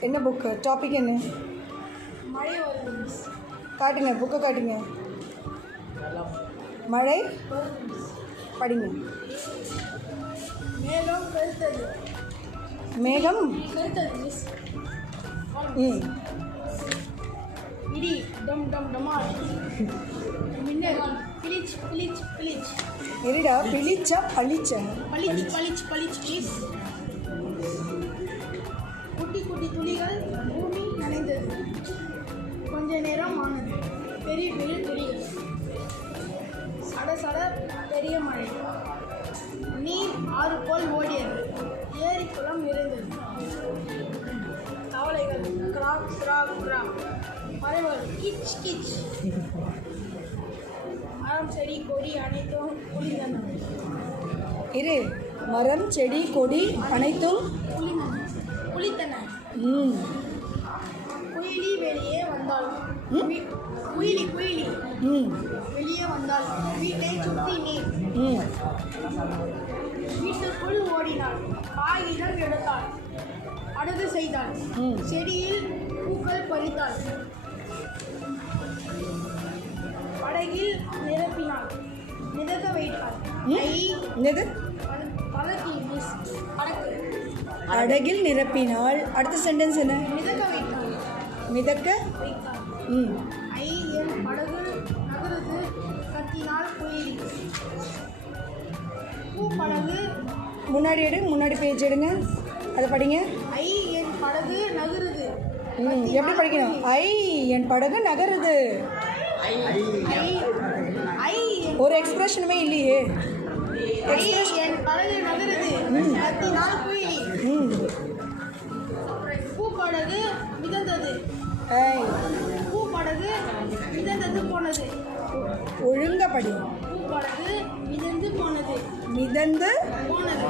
என்ன book? Topic என்ன? மழை வரும் மிஸ். காட்டுங்க, புக்கை காட்டுங்க. மழை படிங்க. மேகம் கருத்தது. மேகம் கருத்தது மிஸ். ம் இடி டம் டம் டமால். மின்னல் பிளிச் பிளிச் பிளிச். இருடா, பிளிச்சா பளிச்சா? பளிச் பளிச் பளிச் மிஸ். குட்டி குட்டி துளிகள் பூமி நனைந்தது. கொஞ்ச நேரம் ஆனது. பெரிய பெரிய துளிகள். சட சட பெரிய மழை. நீர் ஆறு போல் ஓடியது. ஏரி குளம் நிறைந்தது. தவளைகள் கிராக் கிராக் கிராக். பறவைகள் கிச் கிச். மரம் செடி கொடி அனைத்தும் குளிர்ந்தன. இரு, மரம் செடி கொடி அனைத்தும் குளித்தன. ம் குயிலி வெளியே வந்தாள். குயிலி குயிலி ம் வெளியே வந்தாள். வீட்டை சுற்றி நீர். ம் வீட்டுக்குள் ஓடினாள். காகிதம் எடுத்தாள். அடகு செய்தாள். செடியில் பூக்கள் பறித்தாள். படகில் நிரப்பினாள். மிதக்க வைத்தாள். என்னது? படகில் மிஸ். படகு அடகில் நிரப்பினாள். அடுத்த சென்டென்ஸ் என்ன? மிதக்க வைத்தாள். மிதக்க வைத்தாள். ம் என் படகு நகருது. கத்தினாள் குயிலி. பூப்படகு. முன்னாடி எடு, முன்னாடி பேஜ் எடுங்க, அதை படிங்க. என் படகு நகருது. எப்படி படிக்கணும்? என் படகு நகருது. ஒரு எக்ஸ்பிரஷனுமே இல்லையே. என் படகு நகருது. கத்தினாள் குயிலி. பூப்படகு மிதந்தது. பூப்படகு மிதந்தது போனது. ஒழுங்கா படி. பூப்படகு மிதந்து போனது. மிதந்து போனது.